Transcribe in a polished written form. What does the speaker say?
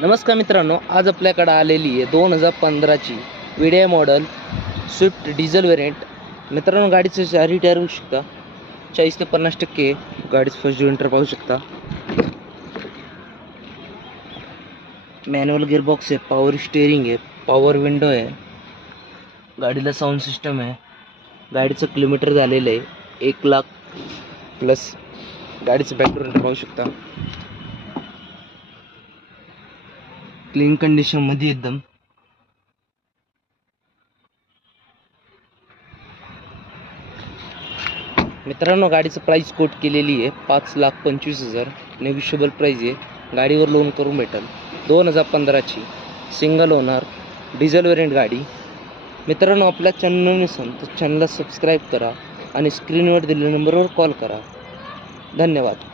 नमस्कार मित्रांनो, आज आपल्याकडे आलेली आहे 2015ची VDI model Swift diesel variant. मित्रांनो, गाडीचं चारही टायर होऊ शकता 40 ते 50% गाडीचं फर्स्ट जोइंटर पाहू शकता. मॅन्युअल गिअरबॉक्स आहे, पॉवर स्टेअरिंग आहे, पॉवर विंडो आहे, गाडीला साऊंड सिस्टम आहे. गाडीचं किलोमीटर झालेलं आहे 1,00,000+. गाडीचं बॅकग्राऊंड पाहू शकता, क्लीन कंडिशन मध्ये एकदम. मित्रांनो, गाडीचं प्राइस कोट केलेली आहे 5,25,000. नेगोशिएबल प्राइस आहे. गाडीवर लोन करून भेटेल. 2015ची सिंगल ओनर डिझेल वेरियंट गाडी. मित्रांनो, आपल्या चॅनल नसेल तर चॅनलला सबस्क्राईब करा आणि स्क्रीनवर दिलेल्या नंबरवर कॉल करा. धन्यवाद.